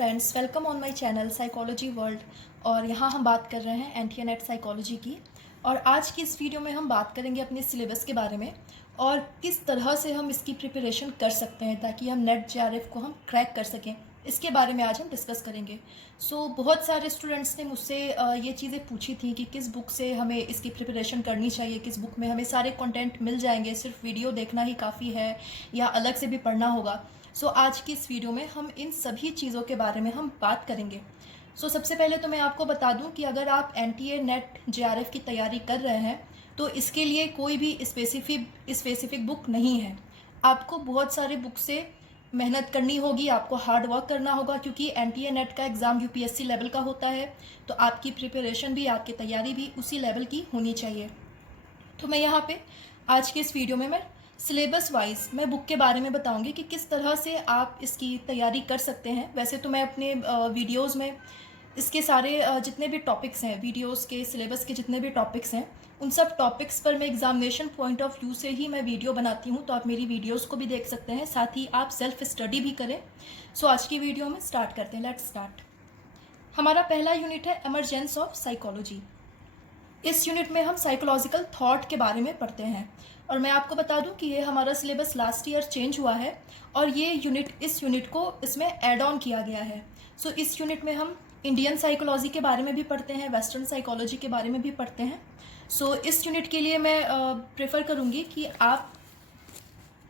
Friends, welcome on my channel psychology world. और यहाँ हम बात कर रहे हैं एनटीए नेट साइकोलॉजी की। और आज की इस वीडियो में हम बात करेंगे अपने सिलेबस के बारे में और किस तरह से हम इसकी प्रिपरेशन कर सकते हैं ताकि हम नेट जेआरएफ को हम क्रैक कर सकें। इसके बारे में आज हम डिस्कस करेंगे। बहुत सारे स्टूडेंट्स ने मुझसे ये चीज़ें पूछी थी कि किस बुक से हमें इसकी प्रिपरेशन करनी चाहिए, किस बुक में हमें सारे कंटेंट मिल जाएंगे, सिर्फ वीडियो देखना ही काफ़ी है या अलग से भी पढ़ना होगा। आज की इस वीडियो में हम इन सभी चीज़ों के बारे में हम बात करेंगे। सबसे पहले तो मैं आपको बता दूं कि अगर आप एनटीए नेट जेआरएफ की तैयारी कर रहे हैं तो इसके लिए कोई भी स्पेसिफिक बुक नहीं है। आपको बहुत सारे बुक से मेहनत करनी होगी, आपको हार्ड वर्क करना होगा, क्योंकि एनटीए नेट का एग्ज़ाम यूपीएससी लेवल का होता है। तो आपकी प्रिपरेशन भी, आपकी तैयारी भी उसी लेवल की होनी चाहिए। तो मैं यहाँ पे आज के इस वीडियो में मैं सिलेबस वाइज मैं बुक के बारे में बताऊंगी कि किस तरह से आप इसकी तैयारी कर सकते हैं। वैसे तो मैं अपने वीडियोस में इसके सारे जितने भी टॉपिक्स हैं, वीडियोस के सिलेबस के जितने भी टॉपिक्स हैं, उन सब टॉपिक्स पर मैं एग्जामिनेशन पॉइंट ऑफ व्यू से ही मैं वीडियो बनाती हूँ। तो आप मेरी वीडियोस को भी देख सकते हैं, साथ ही आप सेल्फ स्टडी भी करें। आज की वीडियो में स्टार्ट करते हैं। Let's start. हमारा पहला यूनिट है इमरजेंस ऑफ साइकोलॉजी। इस यूनिट में हम साइकोलॉजिकल थॉट के बारे में पढ़ते हैं। और मैं आपको बता दूं कि ये हमारा सिलेबस लास्ट ईयर चेंज हुआ है और ये इस यूनिट को इसमें ऐड ऑन किया गया है। इस यूनिट में हम इंडियन साइकोलॉजी के बारे में भी पढ़ते हैं, वेस्टर्न साइकोलॉजी के बारे में भी पढ़ते हैं। इस यूनिट के लिए मैं प्रेफर करूँगी कि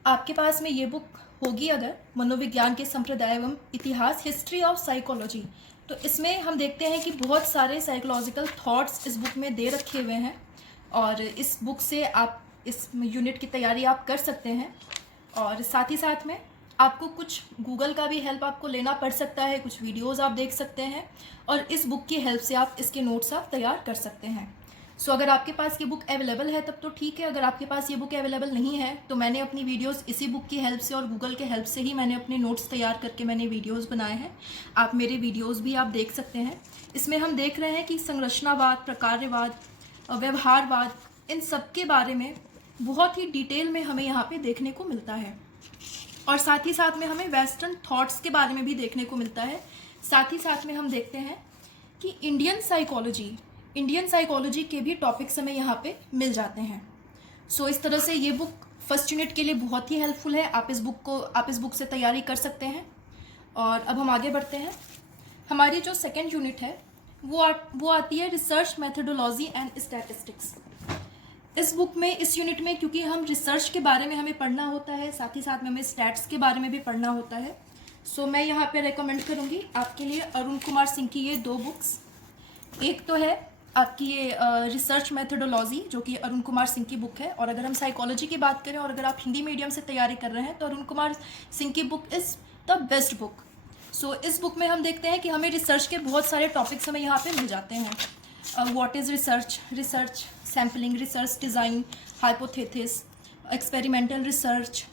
आपके पास में ये बुक होगी अगर, मनोविज्ञान के संप्रदाय एवं इतिहास, हिस्ट्री ऑफ साइकोलॉजी। तो इसमें हम देखते हैं कि बहुत सारे साइकोलॉजिकल थॉट्स इस बुक में दे रखे हुए हैं और इस बुक से आप इस यूनिट की तैयारी आप कर सकते हैं। और साथ ही साथ में आपको कुछ गूगल का भी हेल्प आपको लेना पड़ सकता है, कुछ वीडियोस आप देख सकते हैं और इस बुक की हेल्प से आप इसके नोट्स आप तैयार कर सकते हैं। अगर आपके पास ये बुक अवेलेबल है तब तो ठीक है, अगर आपके पास ये बुक अवेलेबल नहीं है तो मैंने अपनी वीडियोस इसी बुक की हेल्प से और गूगल के हेल्प से ही मैंने अपने नोट्स तैयार करके मैंने वीडियोस बनाए हैं। आप मेरे वीडियोस भी आप देख सकते हैं। इसमें हम देख रहे हैं कि संरचनावाद, प्रकार्यवाद, व्यवहारवाद, इन सब के बारे में बहुत ही डिटेल में हमें यहाँ पे देखने को मिलता है। और साथ ही साथ में हमें वेस्टर्न थॉट्स के बारे में भी देखने को मिलता है। साथ ही साथ में हम देखते हैं कि इंडियन साइकोलॉजी के भी टॉपिक्स हमें यहाँ पे मिल जाते हैं। इस तरह से ये बुक फर्स्ट यूनिट के लिए बहुत ही हेल्पफुल है। आप इस बुक से तैयारी कर सकते हैं। और अब हम आगे बढ़ते हैं। हमारी जो सेकेंड यूनिट है वो आती है रिसर्च मेथडोलॉजी एंड स्टैटिस्टिक्स। इस यूनिट में क्योंकि हम रिसर्च के बारे में हमें पढ़ना होता है, साथ ही साथ में हमें स्टैट्स के बारे में भी पढ़ना होता है। मैं यहाँ पे रेकमेंड करूँगी आपके लिए अरुण कुमार सिंह की ये दो बुक्स। एक तो है आपकी ये रिसर्च मेथडोलॉजी, जो कि अरुण कुमार सिंह की बुक है। और अगर हम साइकोलॉजी की बात करें और अगर आप हिंदी मीडियम से तैयारी कर रहे हैं तो अरुण कुमार सिंह की book is the best book. इस बुक में हम देखते हैं कि हमें रिसर्च के बहुत सारे टॉपिक्स हमें यहाँ पे मिल जाते हैं। What is research sampling, research design, hypothesis, experimental research.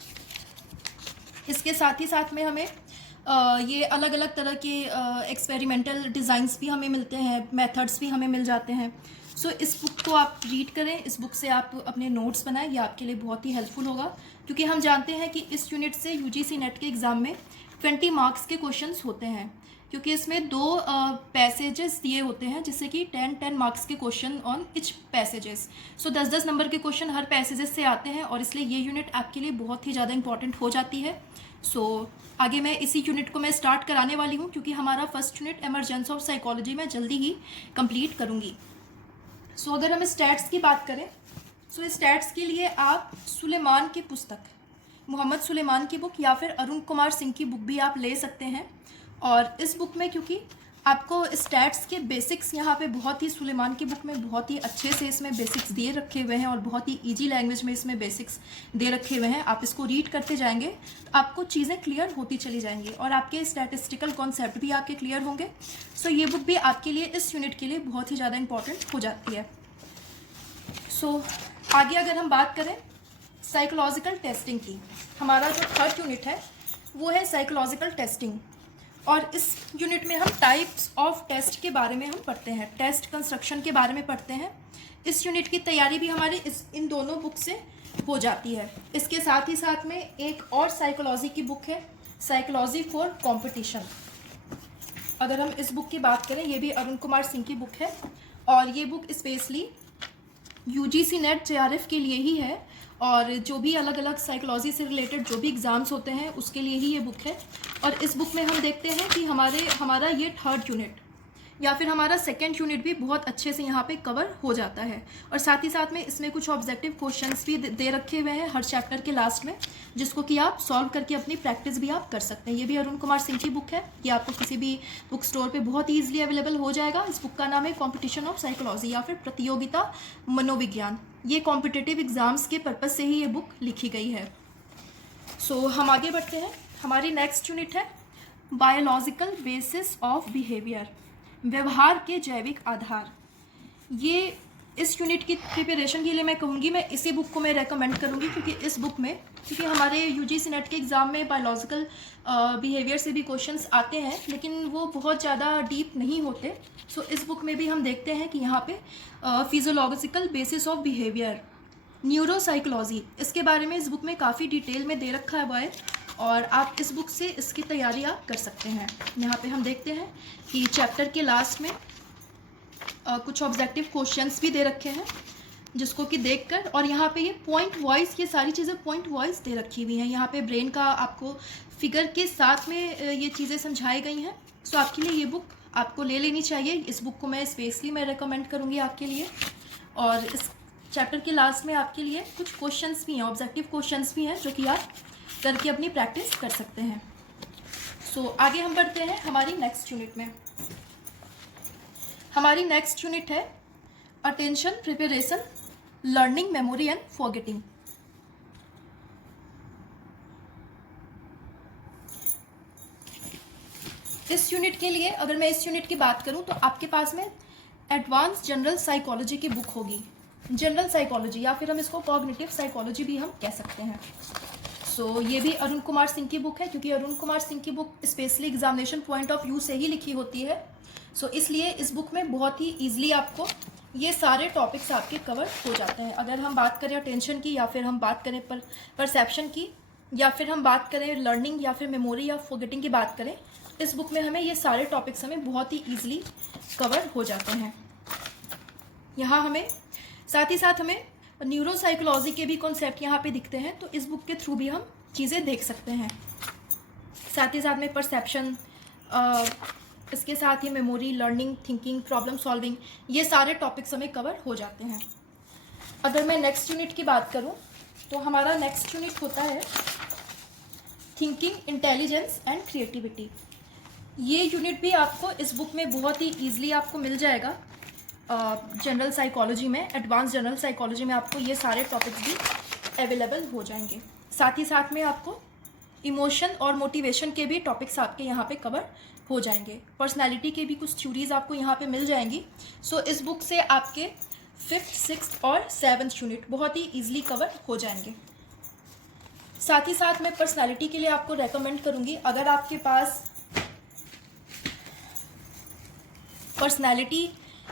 इसके साथ ही साथ में हमें ये अलग अलग तरह के एक्सपेरिमेंटल डिज़ाइंस भी हमें मिलते हैं, मेथड्स भी हमें मिल जाते हैं। इस बुक को आप रीड करें, इस बुक से आप अपने नोट्स बनाएं, ये आपके लिए बहुत ही हेल्पफुल होगा। क्योंकि हम जानते हैं कि इस यूनिट से यूजीसी नेट के एग्ज़ाम में 20 मार्क्स के क्वेश्चंस होते हैं, क्योंकि इसमें 2 पैसेजेस दिए होते हैं, जिससे कि 10 मार्क्स के question on etch passages. 10 number के क्वेश्चन हर पैसेजेस से आते हैं और इसलिए ये यूनिट आपके लिए बहुत ही ज़्यादा इंपॉर्टेंट हो जाती है। आगे मैं इसी यूनिट को मैं स्टार्ट कराने वाली हूँ, क्योंकि हमारा first unit emergence of psychology में जल्दी ही कंप्लीट करूँगी। अगर हम स्टैट्स की बात करें स्टैट्स के लिए आप सुलेमान की पुस्तक, मोहम्मद सुलेमान की बुक या फिर अरुण कुमार सिंह की बुक भी आप ले सकते हैं। और इस बुक में क्योंकि आपको स्टैट्स के बेसिक्स यहाँ पे बहुत ही, सुलेमान की बुक में बहुत ही अच्छे से इसमें बेसिक्स दिए रखे हुए हैं और बहुत ही इजी लैंग्वेज में इसमें बेसिक्स दे रखे हुए हैं। आप इसको रीड करते जाएंगे तो आपको चीज़ें क्लियर होती चली जाएंगी और आपके स्टैटिस्टिकल कॉन्सेप्ट भी आपके क्लियर होंगे। ये बुक भी आपके लिए इस यूनिट के लिए बहुत ही ज़्यादा इंपॉर्टेंट हो जाती है। आगे अगर हम बात करें साइकोलॉजिकल टेस्टिंग की, हमारा जो थर्ड यूनिट है वो है साइकोलॉजिकल टेस्टिंग। और इस यूनिट में हम टाइप्स ऑफ टेस्ट के बारे में हम पढ़ते हैं, टेस्ट कंस्ट्रक्शन के बारे में पढ़ते हैं। इस यूनिट की तैयारी भी हमारी इन दोनों बुक से हो जाती है। इसके साथ ही साथ में एक और साइकोलॉजी की बुक है, साइकोलॉजी फॉर कंपटीशन। अगर हम इस बुक की बात करें, ये भी अरुण कुमार सिंह की बुक है और ये book specially UGC net JRF के लिए ही है और जो भी अलग अलग साइकोलॉजी से रिलेटेड जो भी एग्ज़ाम्स होते हैं उसके लिए ही ये बुक है। और इस बुक में हम देखते हैं कि हमारा ये थर्ड यूनिट या फिर हमारा सेकेंड यूनिट भी बहुत अच्छे से यहाँ पे कवर हो जाता है। और साथ ही साथ में इसमें कुछ ऑब्जेक्टिव क्वेश्चंस भी दे रखे हुए हैं हर चैप्टर के लास्ट में, जिसको कि आप सॉल्व करके अपनी प्रैक्टिस भी आप कर सकते हैं। ये भी अरुण कुमार सिंह की बुक है, ये आपको किसी भी बुक स्टोर पे बहुत ही ईजिली अवेलेबल हो जाएगा। इस बुक का नाम है कॉम्पिटिशन ऑफ साइकोलॉजी या फिर प्रतियोगिता मनोविज्ञान। ये कॉम्पिटिटिव एग्जाम्स के पर्पज़ से ही ये बुक लिखी गई है। सो हम आगे बढ़ते हैं। हमारी नेक्स्ट यूनिट है बायोलॉजिकल बेसिस ऑफ बिहेवियर, व्यवहार के जैविक आधार। ये इस यूनिट की प्रिपरेशन के लिए मैं कहूँगी, मैं इसी बुक को मैं रेकमेंड करूँगी क्योंकि इस बुक में, क्योंकि हमारे यूजीसी नेट के एग्ज़ाम में बायोलॉजिकल बिहेवियर से भी क्वेश्चंस आते हैं लेकिन वो बहुत ज़्यादा डीप नहीं होते। सो इस बुक में भी हम देखते हैं कि यहाँ पे physiological basis of behaviour, neuropsychology, इसके बारे में इस बुक में काफ़ी डिटेल में दे रखा हुआ है और आप इस बुक से इसकी तैयारी आप कर सकते हैं। यहाँ पे हम देखते हैं कि चैप्टर के लास्ट में कुछ ऑब्जेक्टिव क्वेश्चंस भी दे रखे हैं जिसको कि देखकर, और यहाँ पे ये पॉइंट वाइज, ये सारी चीज़ें पॉइंट वाइज दे रखी हुई हैं। यहाँ पे ब्रेन का आपको फिगर के साथ में ये चीज़ें समझाई गई हैं। सो आपके लिए ये बुक आपको ले लेनी चाहिए। इस बुक को मैं स्पेशली मैं रेकमेंड करूँगी आपके लिए। और इस चैप्टर के लास्ट में आपके लिए कुछ क्वेश्चंस भी हैं, ऑब्जेक्टिव क्वेश्चंस भी हैं जो कि आप करके अपनी प्रैक्टिस कर सकते हैं। सो आगे हम बढ़ते हैं हमारी नेक्स्ट यूनिट में। हमारी नेक्स्ट यूनिट है attention, preparation, learning, memory and forgetting. इस यूनिट के लिए अगर मैं इस यूनिट की बात करूं तो आपके पास में एडवांस जनरल साइकोलॉजी की बुक होगी। जनरल साइकोलॉजी या फिर हम इसको कॉग्निटिव साइकोलॉजी भी हम कह सकते हैं। सो ये भी अरुण कुमार सिंह की बुक है क्योंकि अरुण कुमार सिंह की book specially examination point of view से ही लिखी होती है। सो इसलिए इस बुक में बहुत ही ईजिली आपको ये सारे टॉपिक्स आपके कवर हो जाते हैं। अगर हम बात करें अटेंशन की, या फिर हम बात करें परसेप्शन की, या फिर हम बात करें लर्निंग या फिर मेमोरी या फॉरगेटिंग की बात करें, इस बुक में हमें ये सारे टॉपिक्स हमें बहुत ही ईजिली कवर हो जाते हैं। यहाँ हमें साथ ही साथ हमें न्यूरोसाइकोलॉजी के भी कॉन्सेप्ट यहाँ पे दिखते हैं, तो इस बुक के थ्रू भी हम चीज़ें देख सकते हैं। साथ ही साथ में परसेप्शन, इसके साथ ही memory, learning, thinking, problem solving, ये सारे टॉपिक्स हमें कवर हो जाते हैं। अगर मैं नेक्स्ट यूनिट की बात करूं तो हमारा नेक्स्ट यूनिट होता है थिंकिंग, इंटेलिजेंस एंड क्रिएटिविटी। ये यूनिट भी आपको इस बुक में बहुत ही ईजिली आपको मिल जाएगा। जनरल साइकोलॉजी में, एडवांस जनरल साइकोलॉजी में आपको ये सारे टॉपिक्स भी अवेलेबल हो जाएंगे। साथ ही साथ में आपको इमोशन और मोटिवेशन के भी टॉपिक्स आपके यहाँ पे कवर हो जाएंगे। पर्सनालिटी के भी कुछ थ्योरीज आपको यहाँ पे मिल जाएंगी। सो इस बुक से आपके 5th, 6th और 7th यूनिट बहुत ही ईजिली कवर हो जाएंगे। साथ ही साथ मैं पर्सनालिटी के लिए आपको रेकमेंड करूँगी, अगर आपके पास पर्सनालिटी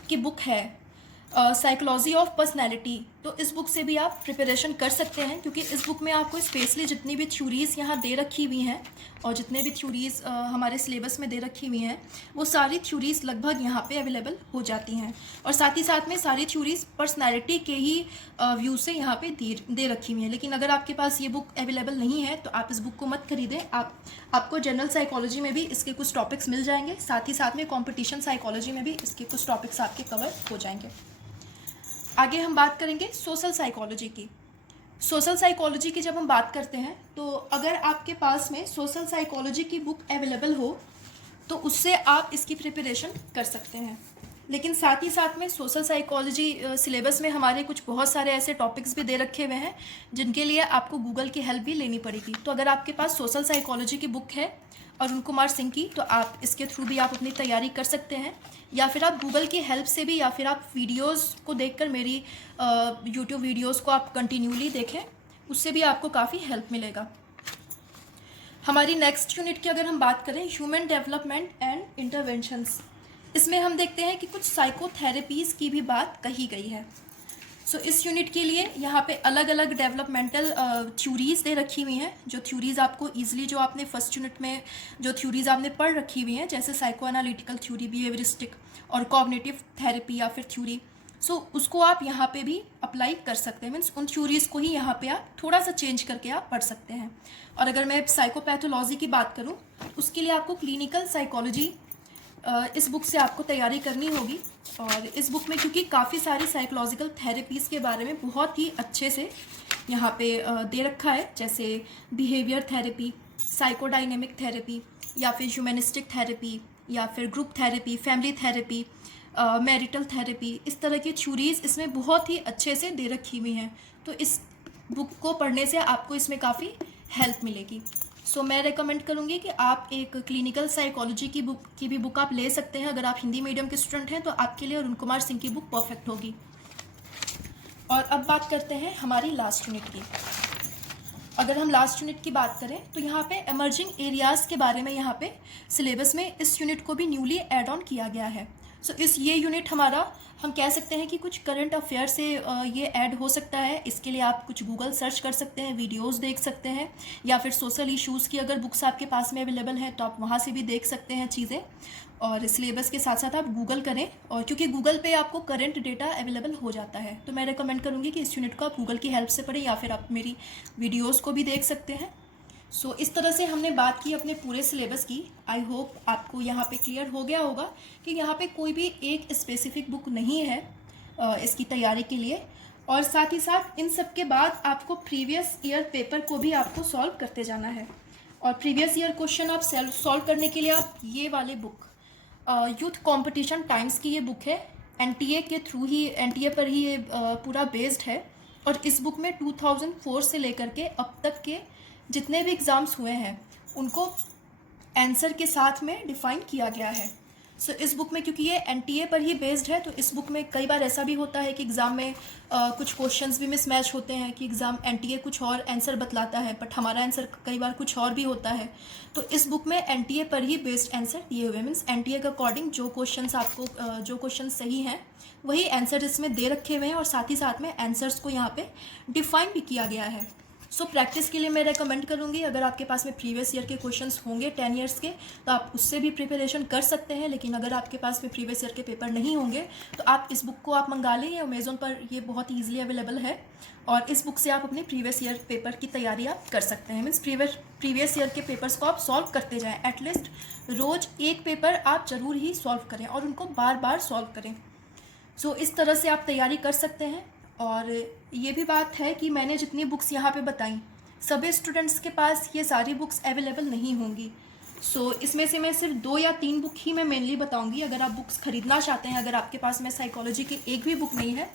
की बुक है, साइकोलॉजी ऑफ पर्सनैलिटी, तो इस बुक से भी आप प्रिपरेशन कर सकते हैं क्योंकि इस बुक में आपको स्पेशली जितनी भी थ्योरीज़ यहाँ दे रखी हुई हैं और जितने भी थ्योरीज़ हमारे सिलेबस में दे रखी हुई हैं वो सारी थ्योरीज़ लगभग यहाँ पे अवेलेबल हो जाती हैं। और साथ ही साथ में सारी थ्योरीज़ पर्सनैलिटी के ही व्यू से यहाँ पे दे रखी हुई हैं। लेकिन अगर आपके पास ये बुक अवेलेबल नहीं है तो आप इस बुक को मत खरीदें। आपको जनरल साइकोलॉजी में भी इसके कुछ टॉपिक्स मिल जाएंगे, साथ ही साथ में कॉम्पिटिशन साइकोलॉजी में भी इसके कुछ टॉपिक्स आपके कवर हो जाएंगे। आगे हम बात करेंगे सोशल साइकोलॉजी की। सोशल साइकोलॉजी की जब हम बात करते हैं तो अगर आपके पास में सोशल साइकोलॉजी की बुक अवेलेबल हो तो उससे आप इसकी प्रिपरेशन कर सकते हैं। लेकिन साथ ही साथ में सोशल साइकोलॉजी सिलेबस में हमारे कुछ बहुत सारे ऐसे टॉपिक्स भी दे रखे हुए हैं जिनके लिए आपको गूगल की हेल्प भी लेनी पड़ेगी। तो अगर आपके पास सोशल साइकोलॉजी की बुक है अरुण कुमार सिंह की तो आप इसके थ्रू भी आप अपनी तैयारी कर सकते हैं, या फिर आप गूगल की हेल्प से भी, या फिर आप वीडियोस को देखकर मेरी यूट्यूब वीडियोस को आप कंटिन्यूली देखें, उससे भी आपको काफ़ी हेल्प मिलेगा। हमारी नेक्स्ट यूनिट की अगर हम बात करें ह्यूमन डेवलपमेंट एंड इंटरवेंशंस, इसमें हम देखते हैं कि कुछ साइकोथेरेपीज़ की भी बात कही गई है। सो इस यूनिट के लिए यहाँ पे अलग अलग डेवलपमेंटल थ्योरीज दे रखी हुई हैं, जो थ्योरीज आपको ईजिली, जो आपने फर्स्ट यूनिट में जो थ्योरीज आपने पढ़ रखी हुई हैं, जैसे साइको एनालिटिकल थ्योरी, बिहेवियरिस्टिक और कॉग्निटिव थेरेपी या फिर थ्योरी, सो उसको आप यहाँ पे भी अप्लाई कर सकते हैं। मीन्स उन थ्योरीज को ही यहाँ पे आप थोड़ा सा चेंज करके आप पढ़ सकते हैं। और अगर मैं साइकोपैथोलॉजी की बात करूँ, उसके लिए आपको क्लिनिकल साइकोलॉजी इस बुक से आपको तैयारी करनी होगी। और इस बुक में क्योंकि काफ़ी सारी साइकोलॉजिकल थेरेपीज़ के बारे में बहुत ही अच्छे से यहाँ पे दे रखा है, जैसे बिहेवियर थेरेपी, साइकोडायनेमिक थेरेपी या फिर ह्यूमनिस्टिक थेरेपी या फिर group therapy, family therapy, marital therapy, इस तरह की थ्योरीज इसमें बहुत ही अच्छे से दे रखी हुई हैं। तो इस बुक को पढ़ने से आपको इसमें काफ़ी हेल्प मिलेगी। सो मैं रेकमेंड करूँगी कि आप एक क्लिनिकल साइकोलॉजी की भी बुक आप ले सकते हैं। अगर आप हिंदी मीडियम के स्टूडेंट हैं तो आपके लिए अरुण कुमार सिंह की बुक परफेक्ट होगी। और अब बात करते हैं हमारी लास्ट यूनिट की। अगर हम लास्ट यूनिट की बात करें तो यहाँ पे इमर्जिंग एरियाज़ के बारे में यहाँ पे सिलेबस में इस यूनिट को भी न्यूली ऐड ऑन किया गया है। सो ये यूनिट हमारा, हम कह सकते हैं कि कुछ करंट अफेयर से ये ऐड हो सकता है। इसके लिए आप कुछ गूगल सर्च कर सकते हैं, वीडियोस देख सकते हैं, या फिर सोशल इश्यूज़ की अगर बुक्स आपके पास में अवेलेबल है तो आप वहाँ से भी देख सकते हैं चीज़ें। और सिलेबस के साथ साथ आप गूगल करें, और क्योंकि गूगल पे आपको करंट डेटा अवेलेबल हो जाता है, तो मैं रेकमेंड करूँगी कि इस यूनिट को आप गूगल की हेल्प से पढ़ें, या फिर आप मेरी वीडियोज़ को भी देख सकते हैं। सो इस तरह से हमने बात की अपने पूरे सिलेबस की। आई होप आपको यहाँ पे क्लियर हो गया होगा कि यहाँ पे कोई भी एक स्पेसिफिक बुक नहीं है इसकी तैयारी के लिए। और साथ ही साथ इन सब के बाद आपको प्रीवियस ईयर पेपर को भी आपको सॉल्व करते जाना है। और प्रीवियस ईयर क्वेश्चन आप सॉल्व करने के लिए आप ये वाले बुक, यूथ कंपटीशन टाइम्स की ये बुक है, एनटीए के थ्रू ही, एनटीए पर ही ये पूरा बेस्ड है। और इस बुक में 2004 से लेकर के अब तक के जितने भी एग्ज़ाम्स हुए हैं उनको आंसर के साथ में डिफ़ाइन किया गया है। सो इस बुक में, क्योंकि ये एनटीए पर ही बेस्ड है, तो इस बुक में कई बार ऐसा भी होता है कि एग्ज़ाम में कुछ क्वेश्चंस भी मिसमैच होते हैं, कि एग्ज़ाम एनटीए कुछ और आंसर बतलाता है बट हमारा आंसर कई बार कुछ और भी होता है। तो इस बुक में एनटीए पर ही बेस्ड आंसर दिए हुए, मीन्स एनटीए के अकॉर्डिंग जो क्वेश्चंस आपको जो क्वेश्चन सही हैं वही आंसर इसमें दे रखे हुए हैं, और साथ ही साथ में आंसर्स को यहाँ पे डिफ़ाइन भी किया गया है। सो प्रैक्टिस के लिए मैं रेकमेंड करूँगी, अगर आपके पास में प्रीवियस ईयर के क्वेश्चंस होंगे 10 ईयर्स के तो आप उससे भी प्रिपरेशन कर सकते हैं। लेकिन अगर आपके पास में प्रीवियस ईयर के पेपर नहीं होंगे तो आप इस बुक को आप मंगा लें, अमेज़ोन पर ये बहुत ईजिली अवेलेबल है। और इस बुक से आप अपने प्रीवियस ईयर पेपर की तैयारी आप कर सकते हैं। मीन्स प्रीवियस ईयर के पेपर्स को आप सॉल्व करते जाएँ, एटलीस्ट रोज़ एक पेपर आप ज़रूर ही सॉल्व करें और उनको बार बार सॉल्व करें। सो इस तरह से आप तैयारी कर सकते हैं। और ये भी बात है कि मैंने जितनी बुक्स यहाँ पे बताई, सभी स्टूडेंट्स के पास ये सारी बुक्स अवेलेबल नहीं होंगी। सो इसमें से मैं सिर्फ 2 या 3 बुक ही मैं मेनली बताऊंगी। अगर आप बुक्स ख़रीदना चाहते हैं, अगर आपके पास में साइकोलॉजी की एक भी बुक नहीं है,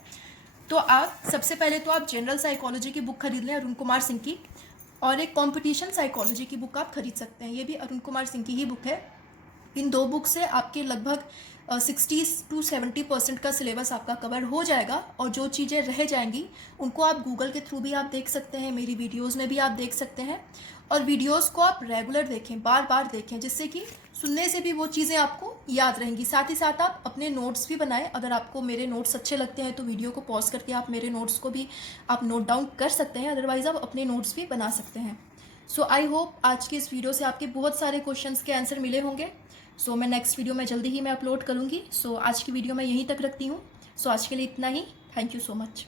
तो आप सबसे पहले तो आप जनरल साइकोलॉजी की बुक खरीद लें अरुण कुमार सिंह की, और एक कॉम्पिटिशन साइकोलॉजी की बुक आप खरीद सकते हैं, ये भी अरुण कुमार सिंह की ही बुक है। इन 2 बुक से आपके लगभग 60 to 70% का सिलेबस आपका कवर हो जाएगा। और जो चीज़ें रह जाएंगी उनको आप गूगल के थ्रू भी आप देख सकते हैं, मेरी वीडियोस में भी आप देख सकते हैं। और वीडियोस को आप रेगुलर देखें, बार बार देखें, जिससे कि सुनने से भी वो चीज़ें आपको याद रहेंगी। साथ ही साथ आप अपने नोट्स भी बनाएं। अगर आपको मेरे नोट्स अच्छे लगते हैं तो वीडियो को पॉज करके आप मेरे नोट्स को भी आप नोट डाउन कर सकते हैं, अदरवाइज़ आप अपने नोट्स भी बना सकते हैं। सो आई होप आज की इस वीडियो से आपके बहुत सारे क्वेश्चंस के आंसर मिले होंगे। सो मैं नेक्स्ट वीडियो में जल्दी ही मैं अपलोड करूँगी। सो आज की वीडियो मैं यहीं तक रखती हूँ। सो आज के लिए इतना ही। Thank you so much.